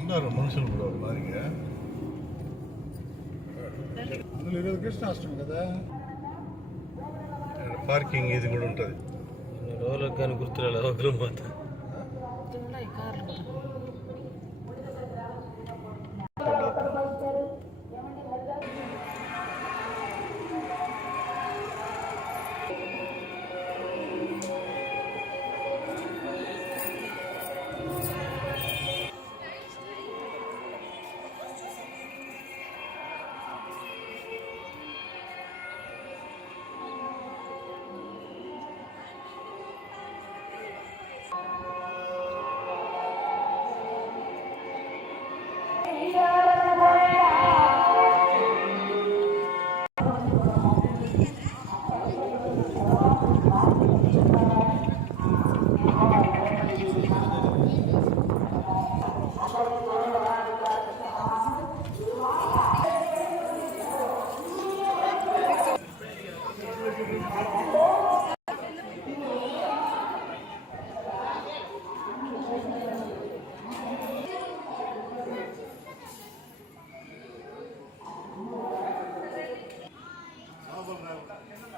ఉన్నారు మనుషులు కూడా భారీగా. అందులో ఈరోజు కృష్ణాష్టమి కదా, పార్కింగ్ ఇది కూడా ఉంటుంది. రోజులకు కానీ గుర్తురాలేదు ఒకరు మాట.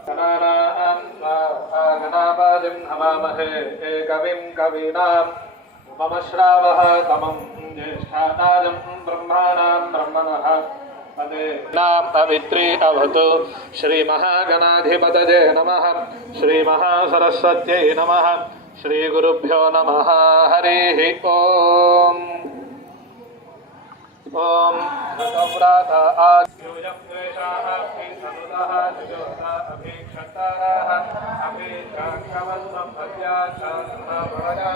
गणानां हवामहे कविं कवीनाम् उपमश्रावः तमं ज्येष्ठानां ब्रह्माणां ब्रह्मणः पदेनाम् अवित्री अवतु। श्रीमहागणाधिपतये नमः। श्रीमहासरस्वत्यै नमः। श्रीगुरुभ्यो नमः। हरिः ओम्। ओम ऋतव्रात आद्योयं द्वेषाः सनुदः निजोता अभीक्षताराः अभीक्षाङ्कवल्लभ्याचार्यः